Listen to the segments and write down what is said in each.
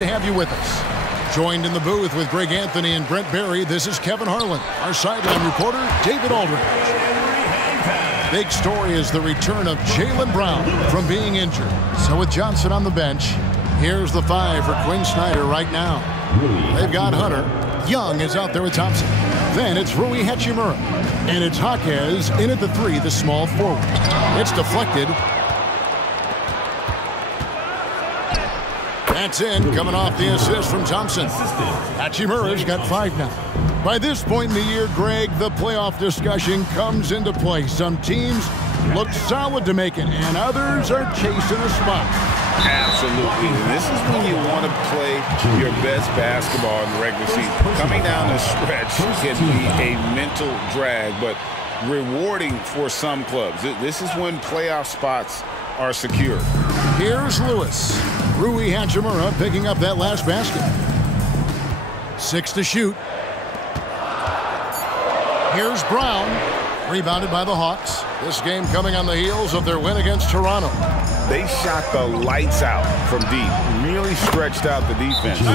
To have you with us. Joined in the booth with Greg Anthony and Brent Barry, this is Kevin Harlan. Our sideline reporter, David Aldridge. Big story is the return of Jaylen Brown from being injured. So with Johnson on the bench, here's the 5 for Quinn Snyder right now. They've got Hunter. Young is out there with Thompson. Then it's Rui Hachimura. And it's Jaquez in at the 3, the small forward. It's deflected. That's in, coming off the assist from Thompson. Hachimura's got 5 now. By this point in the year, Greg, the playoff discussion comes into play. Some teams look solid to make it, and others are chasing a spot. Absolutely. This is when you want to play your best basketball in the regular season. Coming down the stretch can be a mental drag, but rewarding for some clubs. This is when playoff spots are secure. Here's Lewis. Rui Hachimura picking up that last basket. 6 to shoot. Here's Brown. Rebounded by the Hawks. This game coming on the heels of their win against Toronto. They shot the lights out from deep. Really stretched out the defense in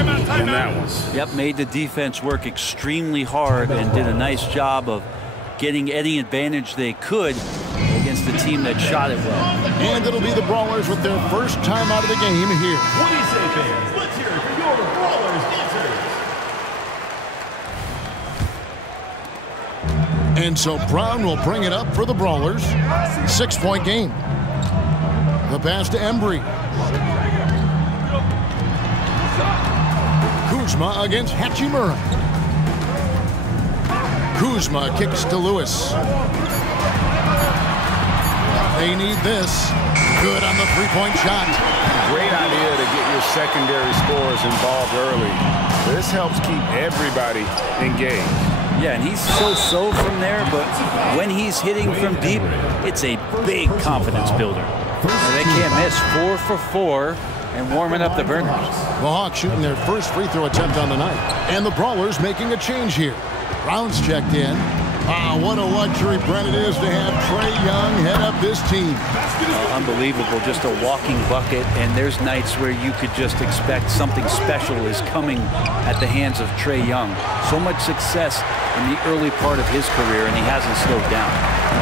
that one. Yep, made the defense work extremely hard and did a nice job of getting any advantage they could against the team that shot it well. And it'll be the Brawlers with their first time out of the game here. What do you say, fans? Let's hear it for your Brawlers dancers. And so Brown will bring it up for the Brawlers. 6-point game. The pass to Embry. Kuzma against Hachimura. Kuzma kicks to Lewis. They need this. Good on the 3-point shot. Great idea to get your secondary scorers involved early. This helps keep everybody engaged. Yeah, and he's so-so from there, but when he's hitting from deep, it's a big confidence builder. They can't miss. 4 for 4 and warming up the burners. The Hawks shooting their first free throw attempt on the night. And the Brawlers making a change here. Brown's checked in. What a luxury, Brent, it is to have Trae Young head up this team. Unbelievable, just a walking bucket, and there's nights where you could just expect something special is coming at the hands of Trae Young. So much success in the early part of his career, and he hasn't slowed down.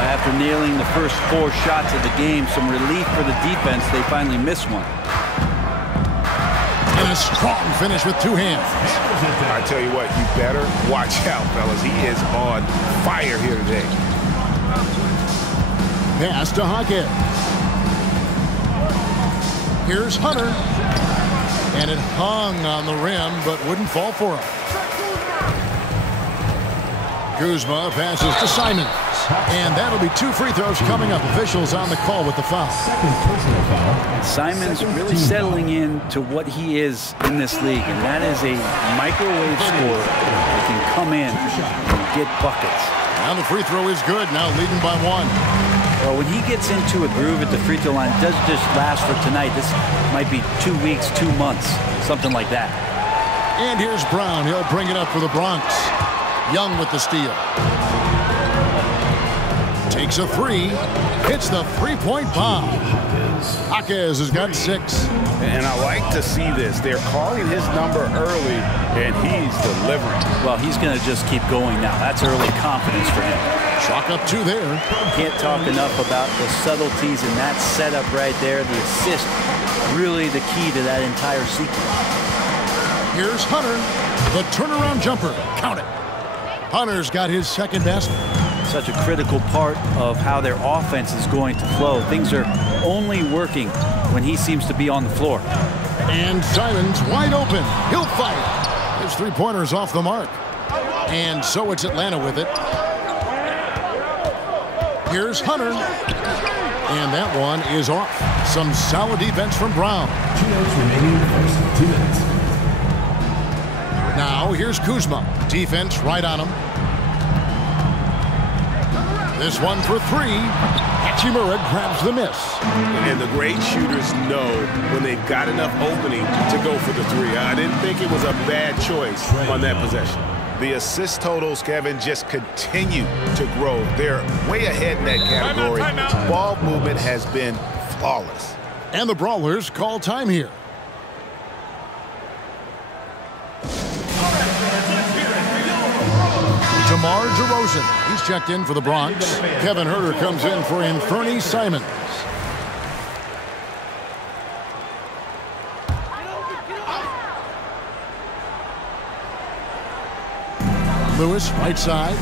After nailing the first 4 shots of the game, some relief for the defense, they finally missed one. And a strong finish with 2 hands. I tell you what, you better watch out, fellas. He is on fire here today. Pass to Jaquez. Here's Hunter. And it hung on the rim, but wouldn't fall for him. Kuzma passes to Simons. And that'll be 2 free throws coming up. Officials on the call with the foul. Simons really settling in to what he is in this league, and that is a microwave scorer that can come in and get buckets. Now the free throw is good, now leading by 1. Well, when he gets into a groove at the free throw line, it doesn't just last for tonight. This might be 2 weeks, 2 months, something like that. And here's Brown. He'll bring it up for the Bronx. Young with the steal. Takes a 3. Hits the 3-point bomb. Jaquez has got 6. And I like to see this. They're calling his number early, and he's delivering. Well, he's going to just keep going now. That's early confidence for him. Chalk up 2 there. Can't talk enough about the subtleties in that setup right there. The assist, really the key to that entire sequence. Here's Hunter. The turnaround jumper. Count it. Hunter's got his 2nd basket. Such a critical part of how their offense is going to flow. Things are only working when he seems to be on the floor. And Simons wide open. He'll fight. His 3-pointer's off the mark. And so it's Atlanta with it. Here's Hunter. And that one is off. Some solid defense from Brown. 2 minutes remaining in the first 2 minutes. Now here's Kuzma. Defense right on him. This one for 3. Hachimura grabs the miss. And the great shooters know when they've got enough opening to go for the 3. I didn't think it was a bad choice on that possession. The assist totals, Kevin, just continue to grow. They're way ahead in that category. Ball movement has been flawless. And the Brawlers call time here. DeMar DeRozan. He's checked in for the Bronx. Kevin Huerter comes in for Anthony Simons. Lewis, right side.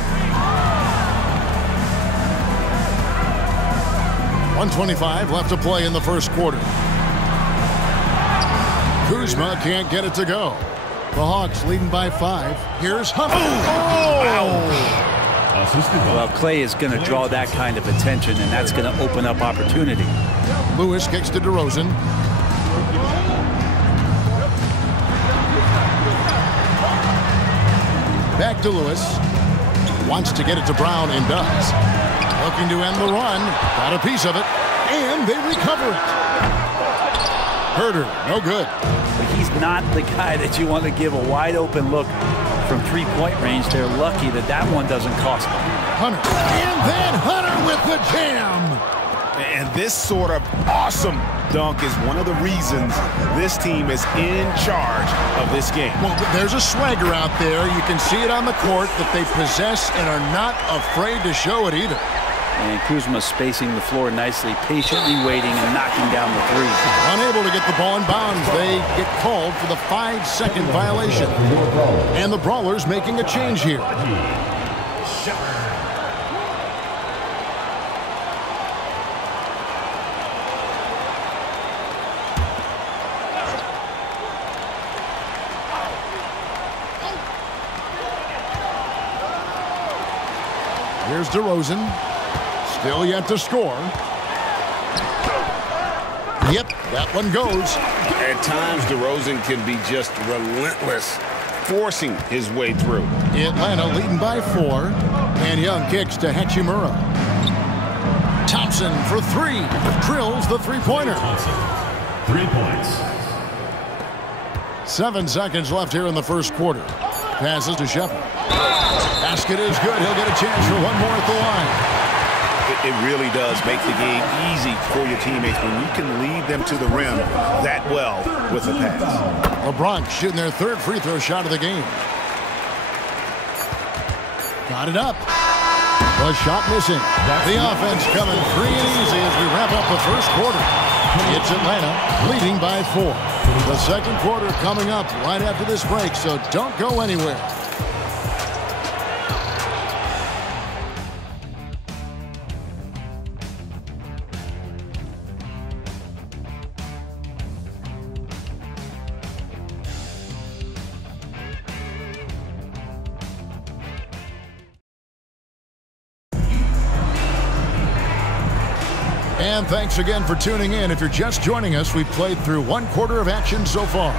1:25 left to play in the first quarter. Kuzma can't get it to go. The Hawks leading by 5. Here's Hunter. Well, Clay is going to draw that kind of attention, and that's going to open up opportunity. Lewis kicks to DeRozan. Back to Lewis. Wants to get it to Brown and does. Looking to end the run. Got a piece of it. And they recover it. Huerter, no good. But he's not the guy that you want to give a wide open look from three-point range. They're lucky that that one doesn't cost them. Hunter. And then Hunter with the jam. And this sort of awesome dunk is one of the reasons this team is in charge of this game. Well, there's a swagger out there. You can see it on the court that they possess and are not afraid to show it either. And Kuzma spacing the floor nicely, patiently waiting and knocking down the three. Unable to get the ball in bounds. They get called for the 5-second violation. And the Brawlers making a change here. Here's DeRozan. Still yet to score. Yep, that one goes. At times, DeRozan can be just relentless, forcing his way through. Atlanta leading by 4. And Young kicks to Hachimura. Thompson for 3. Drills the three-pointer. 3 points. 7 seconds left here in the first quarter. Passes to Shepard. Basket is good. He'll get a chance for one more at the line. It really does make the game easy for your teammates when you can lead them to the rim that well with a pass. The Bronx shooting their 3rd free throw shot of the game. Got it up. The shot missing. The offense coming free and easy as we wrap up the first quarter. It's Atlanta leading by 4. The second quarter coming up right after this break, so don't go anywhere. And thanks again for tuning in. If you're just joining us, we've played through 1 quarter of action so far.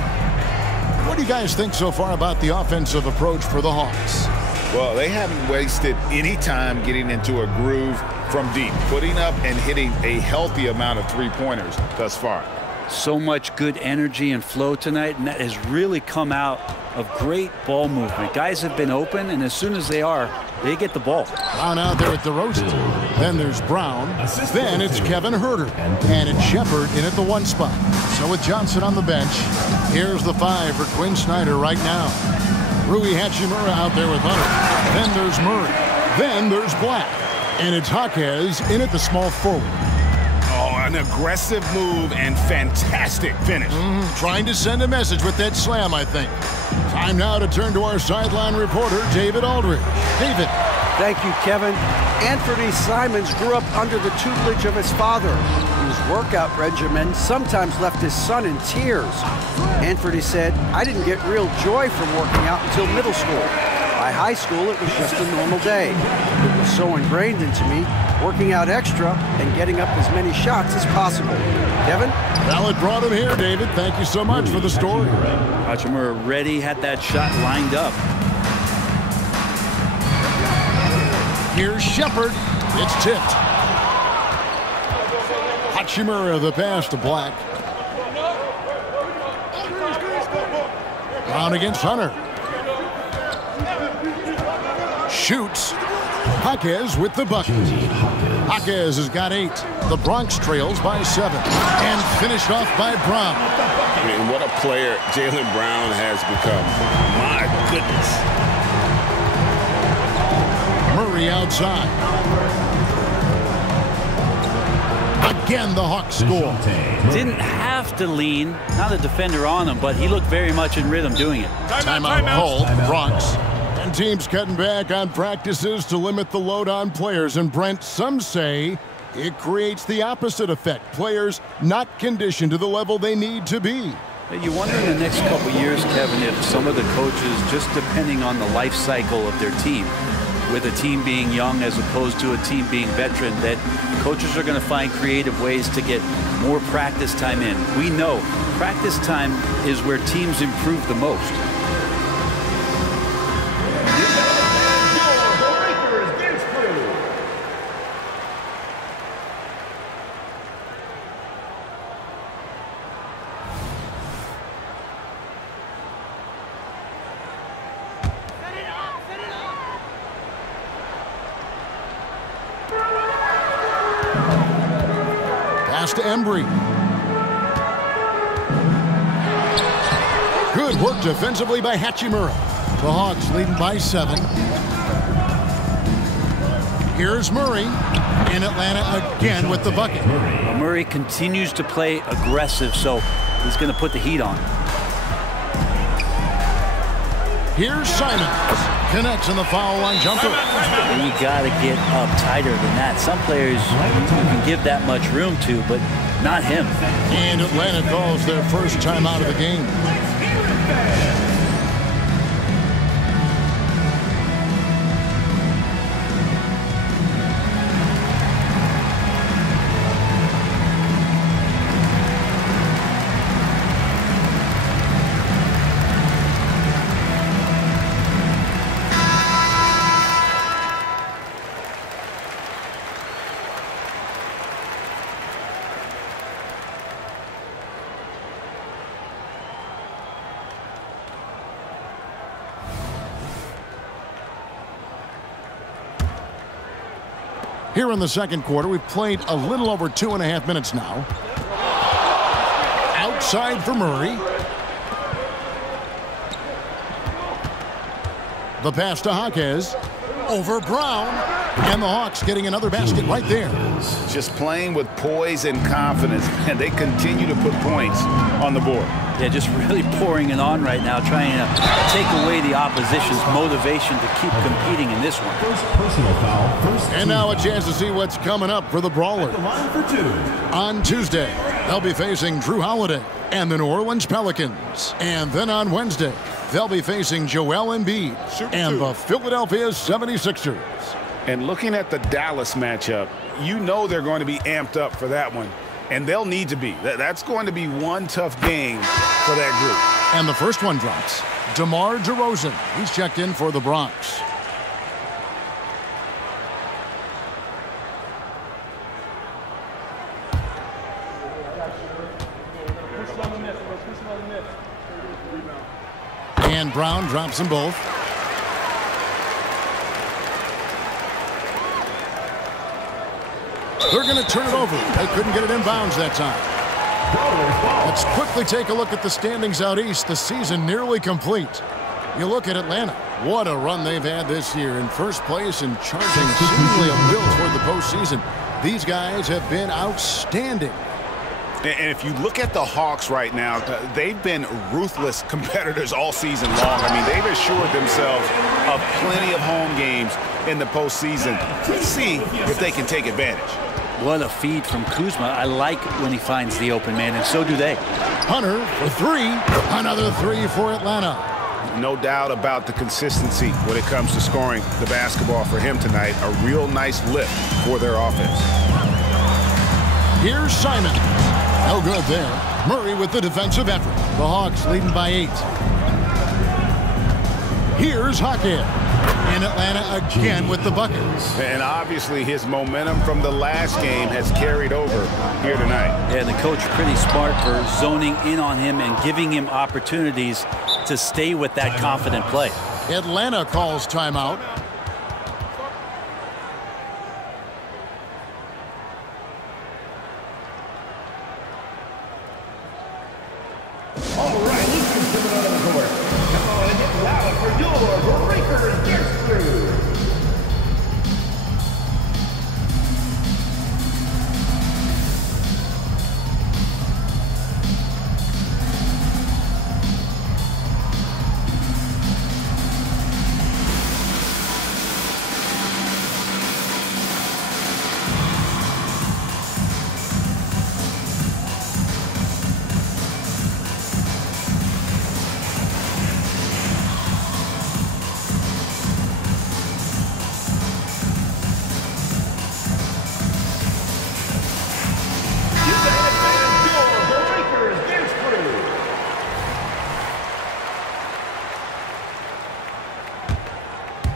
What do you guys think so far about the offensive approach for the Hawks? Well, they haven't wasted any time getting into a groove from deep, putting up and hitting a healthy amount of three-pointers thus far. So much good energy and flow tonight, and that has really come out of great ball movement. Guys have been open, and as soon as they are, they get the ball. Brown out there at DeRozan. Then there's Brown. Then it's Kevin Huerter. And it's Shepard in at the 1 spot. So with Johnson on the bench, here's the 5 for Quinn Snyder right now. Rui Hachimura out there with Hunter. Then there's Murray. Then there's Black. And it's Jaquez in at the small forward. Oh, an aggressive move and fantastic finish. Trying to send a message with that slam, I think. Time now to turn to our sideline reporter, David Aldridge. David. Thank you, Kevin. Anthony Simons grew up under the tutelage of his father, whose workout regimen sometimes left his son in tears. Anthony said, "I didn't get real joy from working out until middle school. By high school, it was just a normal day. It was so ingrained into me, working out extra and getting up as many shots as possible." Kevin? Well, it brought him here, David. Thank you so much for the story. Hachimura ready, had that shot lined up. Here's Shepard. It's tipped. Hachimura the pass to Black. Brown against Hunter. Shoots. Jaquez with the bucket. Jaquez has got 8. The Bronx trails by 7. And finished off by Brown. I mean, what a player Jaylen Brown has become. My goodness. Murray outside. Again, the Hawks score. Didn't have to lean, not a defender on him, but he looked very much in rhythm doing it. Timeout called, Bronx. And teams cutting back on practices to limit the load on players. And Brent, some say it creates the opposite effect. Players not conditioned to the level they need to be. You wonder in the next couple years, Kevin, if some of the coaches, just depending on the life cycle of their team, with a team being young as opposed to a team being veteran, that coaches are going to find creative ways to get more practice time in. We know practice time is where teams improve the most. Pass to Embry. Good work defensively by Hachimura. The Hawks leading by 7. Here's Murray. In Atlanta again with the bucket. Murray continues to play aggressive, so he's going to put the heat on. Here's Simons. Connects in the foul line jumper. You got to get up tighter than that. Some players you can give that much room to, but not him. And Atlanta calls their first timeout of the game. Here in the second quarter, we've played a little over 2.5 minutes now. Outside for Murray. The pass to Jaquez. Over Brown. And the Hawks getting another basket right there. Just playing with poise and confidence, and they continue to put points on the board. Yeah, just really pouring it on right now, trying to take away the opposition's motivation to keep competing in this one. First personal foul. And now a chance to see what's coming up for the Brawlers. On Tuesday, they'll be facing Drew Holiday and the New Orleans Pelicans. And then on Wednesday, they'll be facing Joel Embiid and the Philadelphia 76ers. And looking at the Dallas matchup, you know they're going to be amped up for that one. And they'll need to be. That's going to be one tough game for that group. And the first one drops. DeMar DeRozan. He's checked in for the Bronx. And Brown drops them both. They're going to turn it over. They couldn't get it in bounds that time. Let's quickly take a look at the standings out east. The season nearly complete. You look at Atlanta. What a run they've had this year. In first place and charging seemingly a bill toward the postseason. These guys have been outstanding. And if you look at the Hawks right now, they've been ruthless competitors all season long. I mean, they've assured themselves of plenty of home games in the postseason. Let's see if they can take advantage. What a feed from Kuzma. I like when he finds the open man, and so do they. Hunter for 3. Another 3 for Atlanta. No doubt about the consistency when it comes to scoring the basketball for him tonight. A real nice lift for their offense. Here's Simon. No good there. Murray with the defensive effort. The Hawks leading by 8. Here's Jaquez. In Atlanta again with the bucket. And obviously his momentum from the last game has carried over here tonight. Yeah, the coach pretty smart for zoning in on him and giving him opportunities to stay with that confident play. Atlanta calls timeout. All right, let's get on the court. Come on and get louder for your Breakers Guest Crew.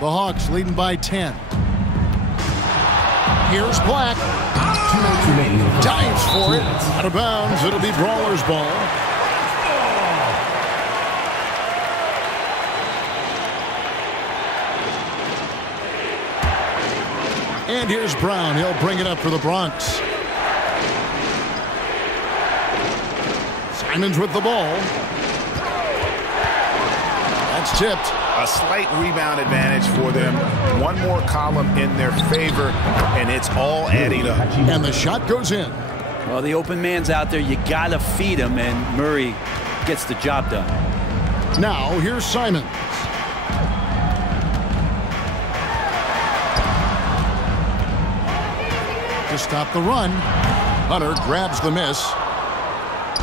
The Hawks leading by 10. Here's Black. Dives for it. Out of bounds. It'll be Brawlers ball. And here's Brown. He'll bring it up for the Bronx. Simons with the ball. That's tipped. A slight rebound advantage for them. One more column in their favor, and it's all adding up. And the shot goes in. Well, the open man's out there. You got to feed him, and Murray gets the job done. Now, here's Simons. To stop the run, Hunter grabs the miss.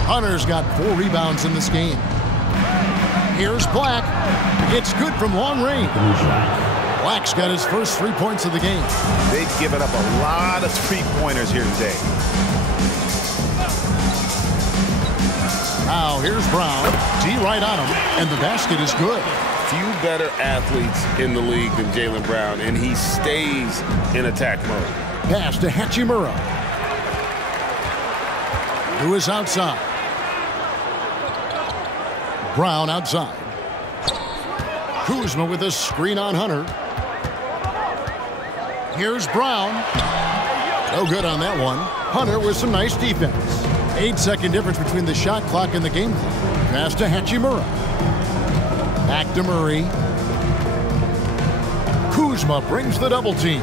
Hunter's got 4 rebounds in this game. Here's Black. It's good from long range. Black's got his first 3 points of the game. They've given up a lot of three-pointers here today. Now here's Brown. D right on him, and the basket is good. Few better athletes in the league than Jaylen Brown, and he stays in attack mode. Pass to Hachimura. Who is outside? Brown outside. Kuzma with a screen on Hunter. Here's Brown. No good on that one. Hunter with some nice defense. 8-second difference between the shot clock and the game clock. Pass to Hachimura. Back to Murray. Kuzma brings the double team.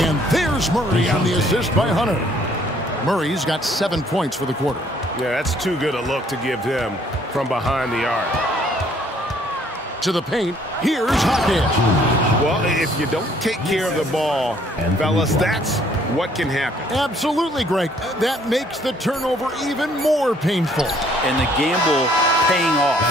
And there's Murray on the assist by Hunter. Murray's got 7 points for the quarter. Yeah, that's too good a look to give him from behind the arc. To the paint, here's Hawkins. Well, if you don't take care of the ball, fellas, that's what can happen. Absolutely, Greg. That makes the turnover even more painful. And the gamble paying off.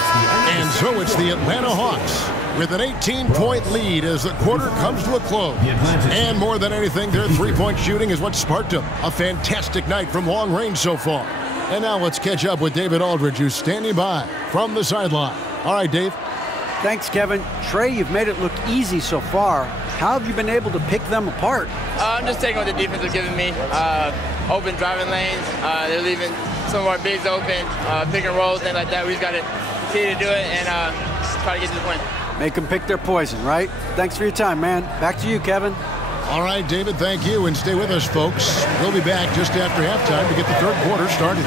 And so it's the Atlanta Hawks with an 18-point lead as the quarter comes to a close. And more than anything, their three-point shooting is what sparked them. A fantastic night from long range so far. And now let's catch up with David Aldridge, who's standing by from the sideline. All right, Dave. Thanks, Kevin. Trey, you've made it look easy so far. How have you been able to pick them apart? I'm just taking what the defense is giving me. Open driving lanes. They're leaving some of our bigs open, pick and rolls, things like that. We just got to continue to do it and try to get to the point. Make them pick their poison, right? Thanks for your time, man. Back to you, Kevin. All right, David, thank you. And stay with us, folks. We'll be back just after halftime to get the third quarter started.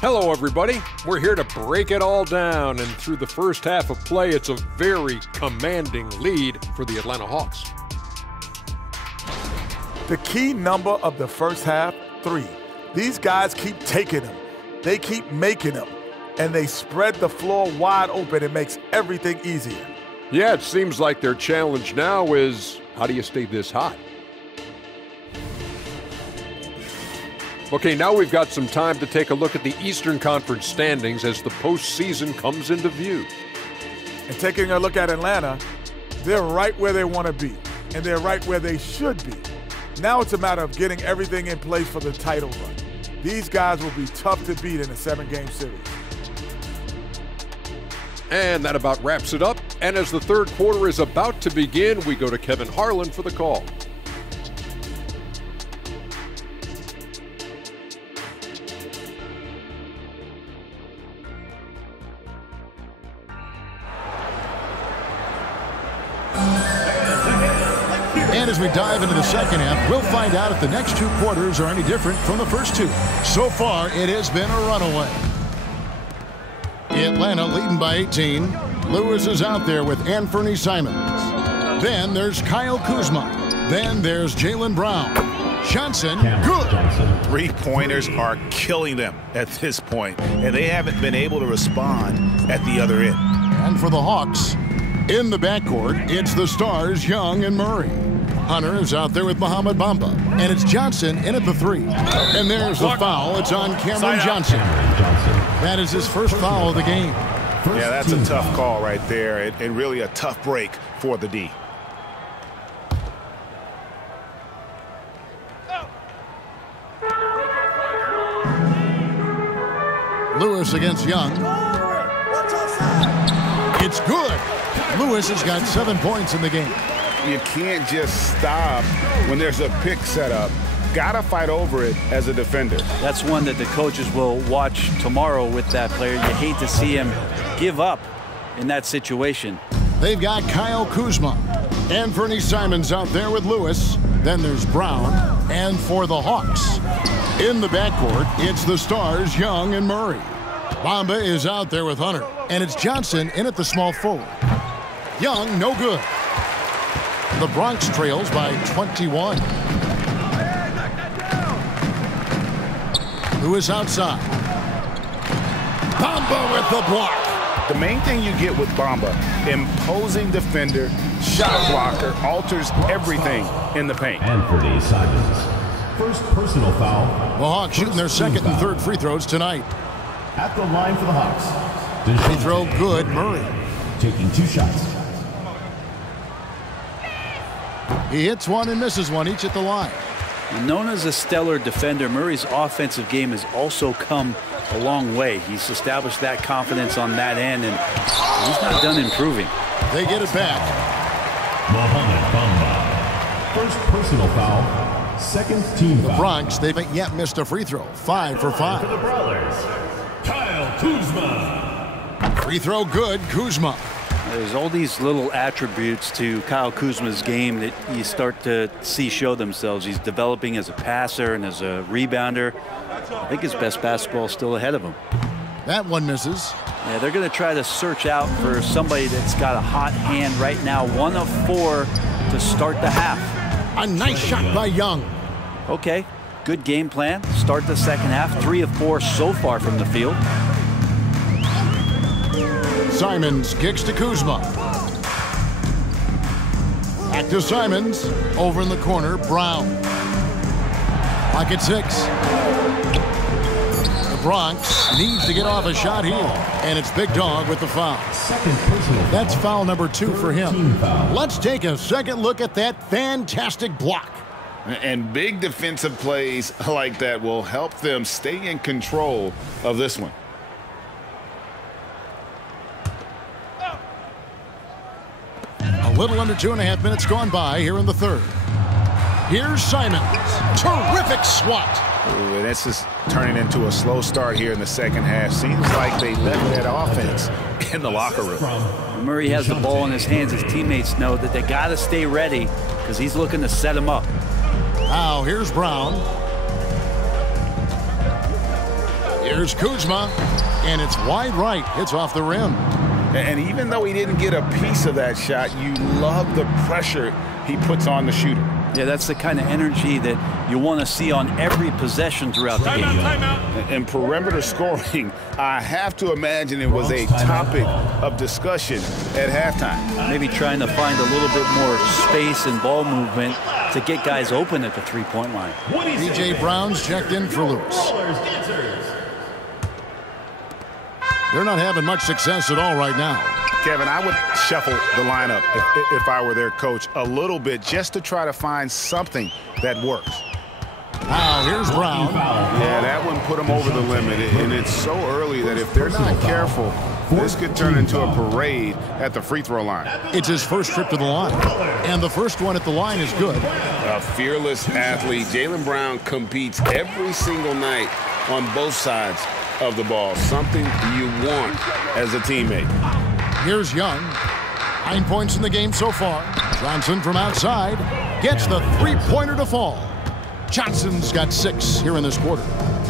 Hello, everybody. We're here to break it all down, and through the first half of play, it's a very commanding lead for the Atlanta Hawks. The key number of the first half, 3. These guys keep taking them. They keep making them, and they spread the floor wide open. It makes everything easier. Yeah, it seems like their challenge now is, how do you stay this hot? Okay, now we've got some time to take a look at the Eastern Conference standings as the postseason comes into view. And taking a look at Atlanta, they're right where they want to be, and they're right where they should be. Now it's a matter of getting everything in place for the title run. These guys will be tough to beat in a 7-game series. And that about wraps it up. And as the third quarter is about to begin, we go to Kevin Harlan for the call. And as we dive into the second half, we'll find out if the next 2 quarters are any different from the first 2. So far, it has been a runaway. Atlanta leading by 18. Lewis is out there with Anthony Simons. Then there's Kyle Kuzma. Then there's Jaylen Brown. Johnson, good. Three-pointers are killing them at this point, and they haven't been able to respond at the other end. And for the Hawks, in the backcourt, it's the stars, Young and Murray. Hunter is out there with Muhammad Bamba. And it's Johnson in at the 3. And there's the foul. It's on Cameron Johnson. That is his first foul of the game. Yeah, that's a tough call right there, and really a tough break for the D. Lewis against Young. It's good. Lewis has got 7 points in the game. You can't just stop when there's a pick set up. Gotta fight over it as a defender. That's one that the coaches will watch tomorrow with that player. You hate to see him give up in that situation. They've got Kyle Kuzma and Fernie Simons out there with Lewis. Then there's Brown. And for the Hawks, in the backcourt, it's the stars, Young and Murray. Bamba is out there with Hunter. And it's Johnson in at the small forward. Young, no good. The Bronx trails by 21. Lewis outside. Bamba with the block. The main thing you get with Bamba, imposing defender, shot blocker, alters everything in the paint. Anthony Simons. First personal foul. The Hawks shooting their second and third free throws tonight. At the line for the Hawks. Free throw good, Murray. Taking 2 shots. He hits one and misses one, each at the line. Known as a stellar defender, Murray's offensive game has also come a long way. He's established that confidence on that end, and he's not done improving. They get it back. Mohamed Bamba. First personal foul. Second team foul. Bronx, they haven't yet missed a free throw. 5 for 5. For the Brawlers, Kyle Kuzma. Free throw good, Kuzma. There's all these little attributes to Kyle Kuzma's game that you start to see show themselves. He's developing as a passer and as a rebounder. I think his best basketball is still ahead of him. That one misses. Yeah, they're going to try to search out for somebody that's got a hot hand right now. 1 of 4 to start the half. A nice shot by Young. Okay, good game plan. Start the second half. 3 of 4 so far from the field. Simons kicks to Kuzma. Back to Simons. Over in the corner, Brown. Clock at 6. The Bronx needs to get off a shot here. And it's Big Dog with the foul. That's foul number 2 for him. Let's take a second look at that fantastic block. And big defensive plays like that will help them stay in control of this one. A little under 2.5 minutes gone by here in the third. Here's Simons. Terrific swat. Ooh, and this is turning into a slow start here in the second half. Seems like they left that offense in the locker room. When Murray has the ball in his hands, his teammates know that they got to stay ready because he's looking to set him up. Now here's Brown. Here's Kuzma. And it's wide right. It's off the rim. And even though he didn't get a piece of that shot, you love the pressure he puts on the shooter. Yeah, that's the kind of energy that you want to see on every possession throughout the game. And perimeter scoring, I have to imagine it was a topic of discussion at halftime. Maybe trying to find a little bit more space and ball movement to get guys open at the three-point line. B.J. Brown's checked in for Lewis. They're not having much success at all right now. Kevin, I would shuffle the lineup if I were their coach a little bit just to try to find something that works. Now here's Brown. Yeah, that one put them over the limit, and it's so early that if they're not careful, this could turn into a parade at the free throw line. It's his first trip to the line, and the first one at the line is good. A fearless athlete. Jaylen Brown competes every single night on both sides of the ball, something you want as a teammate. Here's Young. 9 points in the game so far. Johnson from outside gets the three-pointer to fall. Johnson's got 6 here in this quarter.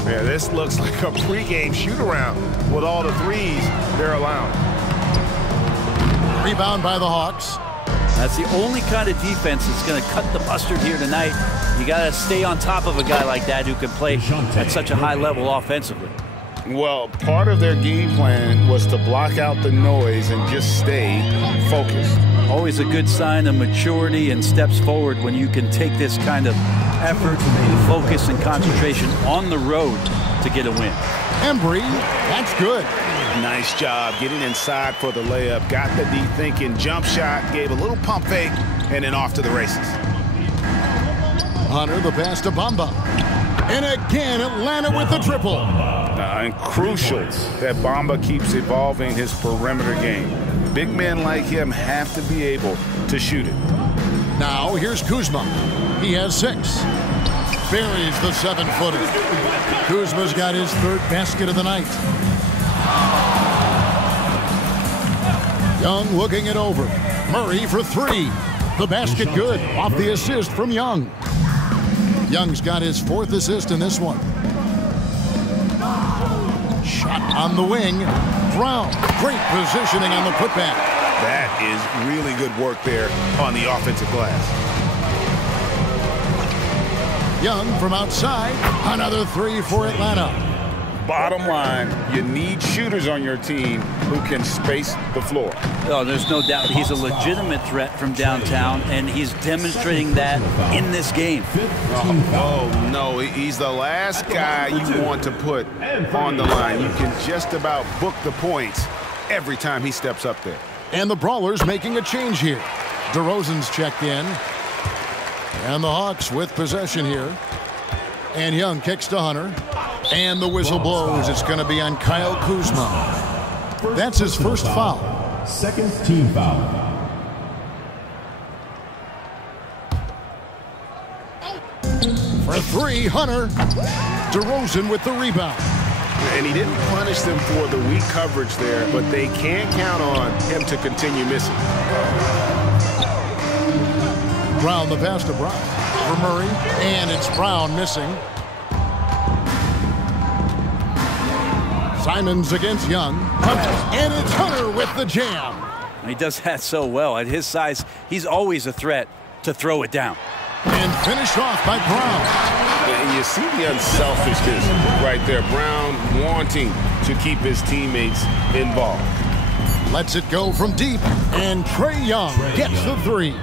Yeah, this looks like a pregame shoot-around with all the threes they're allowing. Rebound by the Hawks. That's the only kind of defense that's going to cut the mustard here tonight. You got to stay on top of a guy like that who can play at such a high level offensively. Well, part of their game plan was to block out the noise and just stay focused. Always a good sign of maturity and steps forward when you can take this kind of effort, focus, and concentration on the road to get a win. Embry, that's good. Nice job getting inside for the layup. Got the D thinking, jump shot, gave a little pump fake, and then off to the races. Hunter, the pass to Bamba. And again, Atlanta with the triple. And crucial that Bamba keeps evolving his perimeter game. Big men like him have to be able to shoot it. Now, here's Kuzma. He has 6. Buries the 7-footer. Kuzma's got his 3rd basket of the night. Young looking it over. Murray for 3. The basket good. Off the assist from Young. Young's got his 4th assist in this one. Shot on the wing. Brown. Great positioning on the putback. That is really good work there on the offensive glass. Young from outside. Another 3 for Atlanta. Bottom line, you need shooters on your team who can space the floor. Oh, there's no doubt he's a legitimate threat from downtown, and he's demonstrating that in this game. Oh, no, he's the last guy you want to put on the line. You can just about book the points every time he steps up there. And the Brawlers making a change here. DeRozan's checked in. And the Hawks with possession here. And Young kicks to Hunter. And the whistle blows. It's going to be on Kyle Kuzma. That's his 1st foul. 2nd team foul. For 3, Hunter. DeRozan with the rebound. And he didn't punish them for the weak coverage there, but they can't count on him to continue missing. Brown, the pass to Brown. For Murray. And it's Brown missing. Simons against Young. And it's Hunter with the jam. He does that so well. At his size, he's always a threat to throw it down. And finished off by Brown. And you see the unselfishness right there. Brown wanting to keep his teammates involved. Lets it go from deep. And Trae Young gets the 3.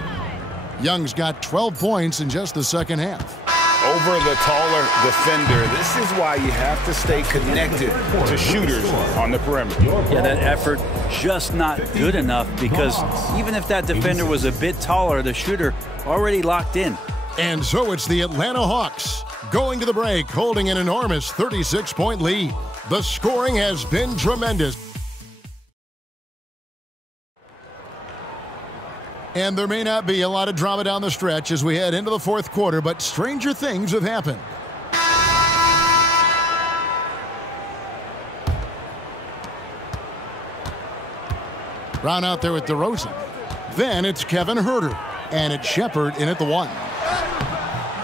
Young's got 12 points in just the 2nd half. Over the taller defender. This is why you have to stay connected to shooters on the perimeter. Yeah, that effort just not good enough, because even if that defender was a bit taller, the shooter already locked in. And so it's the Atlanta Hawks going to the break, holding an enormous 36-point lead. The scoring has been tremendous. And there may not be a lot of drama down the stretch as we head into the 4th quarter, but stranger things have happened. Brown out there with DeRozan. Then it's Kevin Huerter. And it's Shepard in at the 1.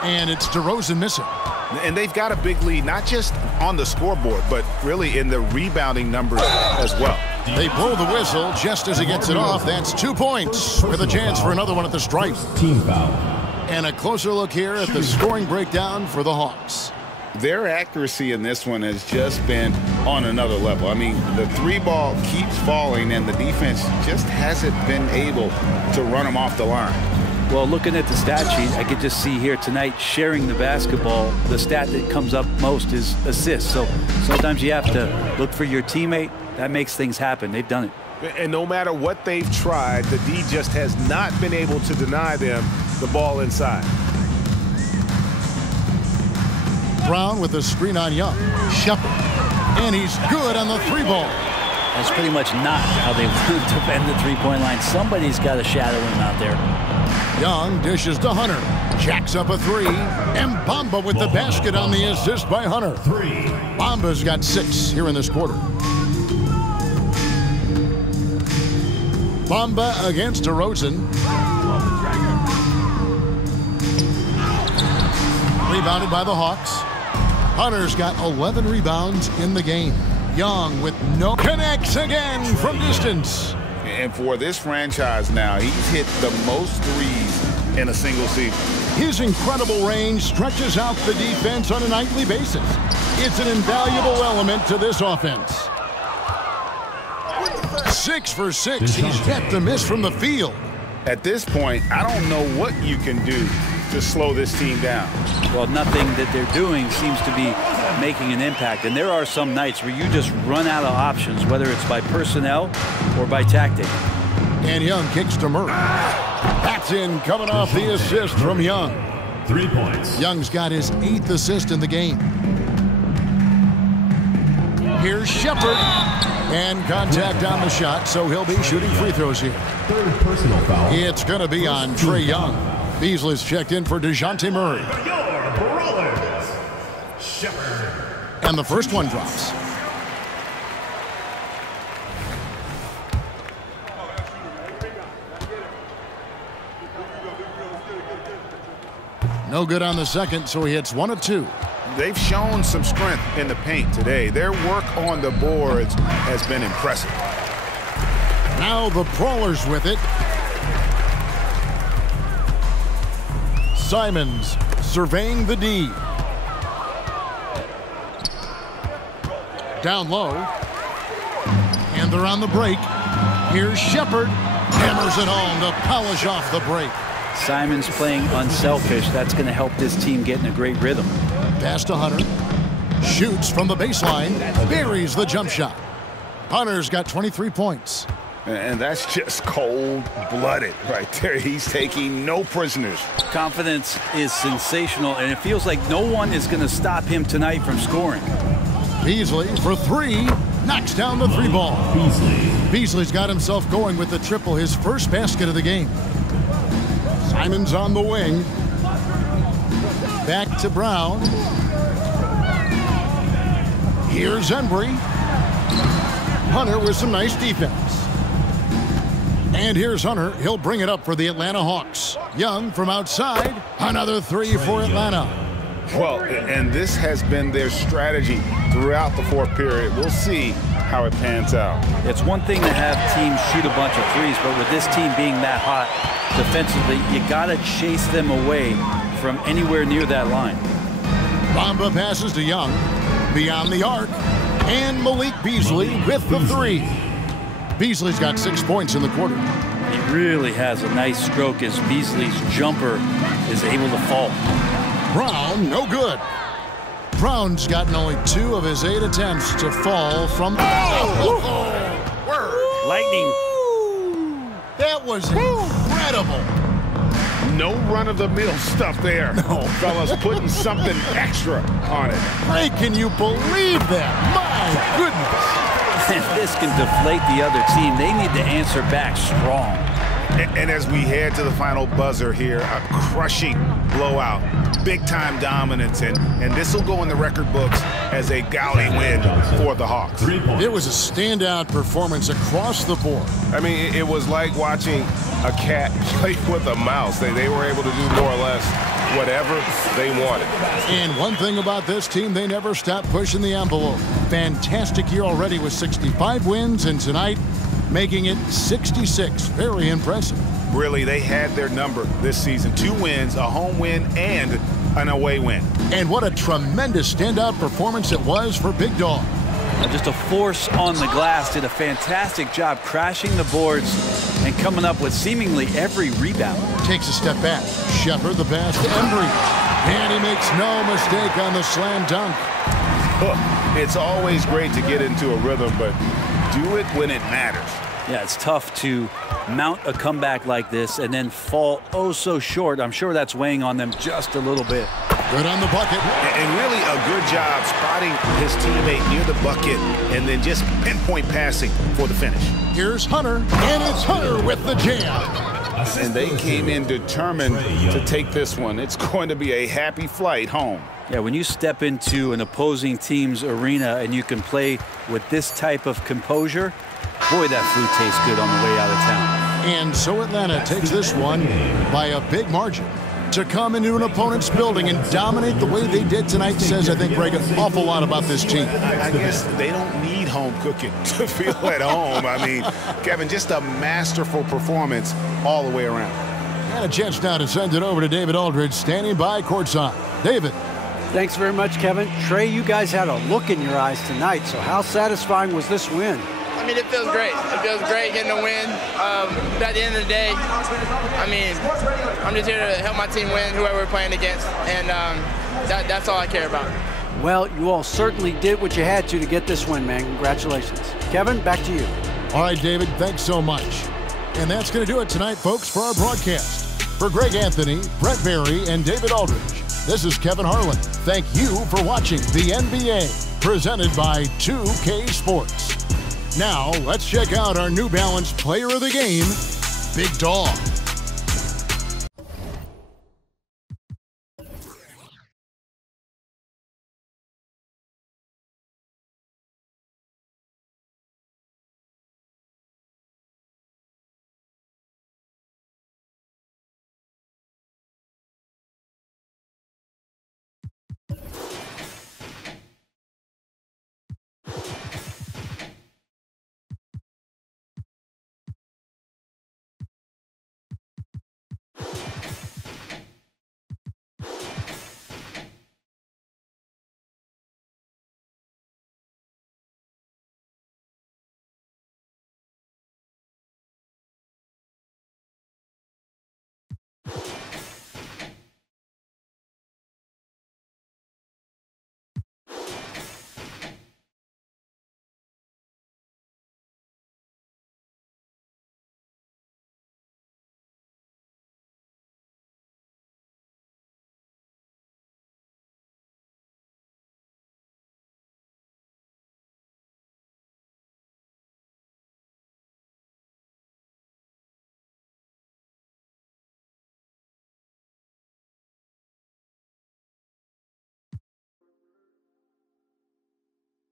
And it's DeRozan missing. And they've got a big lead, not just on the scoreboard, but really in the rebounding numbers as well. They blow the whistle just as he gets it off. That's 2 points with a chance for another one at the stripe. Team foul. And a closer look here at the scoring breakdown for the Hawks. Their accuracy in this one has just been on another level. I mean, the 3-ball keeps falling, and the defense just hasn't been able to run them off the line. Well, looking at the stat sheet, I could just see here tonight, sharing the basketball, the stat that comes up most is assists. So sometimes you have to look for your teammate. That makes things happen. They've done it. And no matter what they've tried, the D just has not been able to deny them the ball inside. Brown with a screen on Young. Shepard. And he's good on the 3-ball. That's pretty much not how they defend the 3-point line. Somebody's got to shadow him out there. Young dishes to Hunter. Jacks up a 3. And Bamba with the basket on the assist by Hunter. 3. Bamba's got 6 here in this quarter. Bamba against DeRozan. Rebounded by the Hawks. Hunter's got 11 rebounds in the game. Young with no connects again from distance. And for this franchise now, he's hit the most threes in a single season. His incredible range stretches out the defense on a nightly basis. It's an invaluable element to this offense. 6 for 6. He's yet to miss from the field. At this point, I don't know what you can do to slow this team down. Well, nothing that they're doing seems to be making an impact. And there are some nights where you just run out of options, whether it's by personnel or by tactic. And Young kicks to Murray. That's in, coming off the assist from Young. 3 points. Young's got his 8th assist in the game. Here's Shepard. And contact on the shot, so he'll be shooting free throws here. 3rd personal foul. It's going to be on Trey Young. Beasley's checked in for DeJounte Murray. Your Brawlers. Shepard. And the first one drops. No good on the second, so he hits 1 of 2. They've shown some strength in the paint today. Their work on the boards has been impressive. Now the Brawlers with it. Simons surveying the D. Down low. And they're on the break. Here's Shepard. Hammers it home to polish off the break. Simons playing unselfish. That's going to help this team get in a great rhythm. Pass to Hunter. Shoots from the baseline. Buries the jump shot. Hunter's got 23 points. And that's just cold-blooded right there. He's taking no prisoners. Confidence is sensational, and it feels like no one is going to stop him tonight from scoring. Beasley for 3. Knocks down the 3 ball. Beasley's got himself going with the triple, his first basket of the game. Simons on the wing. Back to Brown. Here's Embry. Hunter with some nice defense. And here's Hunter. He'll bring it up for the Atlanta Hawks. Young from outside. Another 3 for Atlanta. Well, and this has been their strategy throughout the fourth period. We'll see how it pans out. It's one thing to have teams shoot a bunch of threes, but with this team being that hot defensively, you got to chase them away from anywhere near that line. Bamba passes to Young. Beyond the arc. And Malik Beasley with the 3. Beasley's got 6 points in the quarter. He really has a nice stroke as Beasley's jumper is able to fall. Brown, no good. Brown's gotten only 2 of his 8 attempts to fall from the... Lightning. That was incredible. No run-of-the-mill stuff there. No. Fellas putting something extra on it. Ray, can you believe that? My goodness. If this can deflate the other team, they need to answer back strong. And as we head to the final buzzer here, a crushing blowout, big-time dominance, and this will go in the record books as a gaudy win for the Hawks. It was a standout performance across the board. I mean, it was like watching a cat play with a mouse. They were able to do more or less whatever they wanted. And one thing about this team, they never stopped pushing the envelope. Fantastic year already with 65 wins, and tonight making it 66. Very impressive. Really, they had their number this season. 2 wins, a home win, and an away win. And what a tremendous standout performance it was for Big Dog. Just a force on the glass, did a fantastic job crashing the boards and coming up with seemingly every rebound. Takes a step back. Shepard the pass to Embry. And he makes no mistake on the slam dunk. Look, it's always great to get into a rhythm, but do it when it matters. Yeah, it's tough to mount a comeback like this and then fall oh so short. I'm sure that's weighing on them just a little bit. Good on the bucket. And really a good job spotting his teammate near the bucket and then just pinpoint passing for the finish. Here's Hunter, and it's Hunter with the jam. And they came in determined to take this one. It's going to be a happy flight home. Yeah, when you step into an opposing team's arena and you can play with this type of composure, boy, that food tastes good on the way out of town. And so Atlanta takes this one by a big margin. To come into an opponent's building and dominate the way they did tonight says, I think, Greg, an awful lot about this team. I guess they don't need home cooking to feel at home. I mean, Kevin, just a masterful performance all the way around. And a chance now to send it over to David Aldridge, standing by courtside. David. Thanks very much, Kevin. Trey, you guys had a look in your eyes tonight, so how satisfying was this win? I mean, it feels great. It feels great getting a win. But at the end of the day, I mean, I'm just here to help my team win, whoever we're playing against, and that's all I care about. Well, you all certainly did what you had to get this win, man. Congratulations. Kevin, back to you. All right, David, thanks so much. And that's going to do it tonight, folks, for our broadcast. For Greg Anthony, Brett Berry, and David Aldridge, this is Kevin Harlan. Thank you for watching the NBA, presented by 2K Sports. Now, let's check out our New Balance Player of the Game, Big Dog.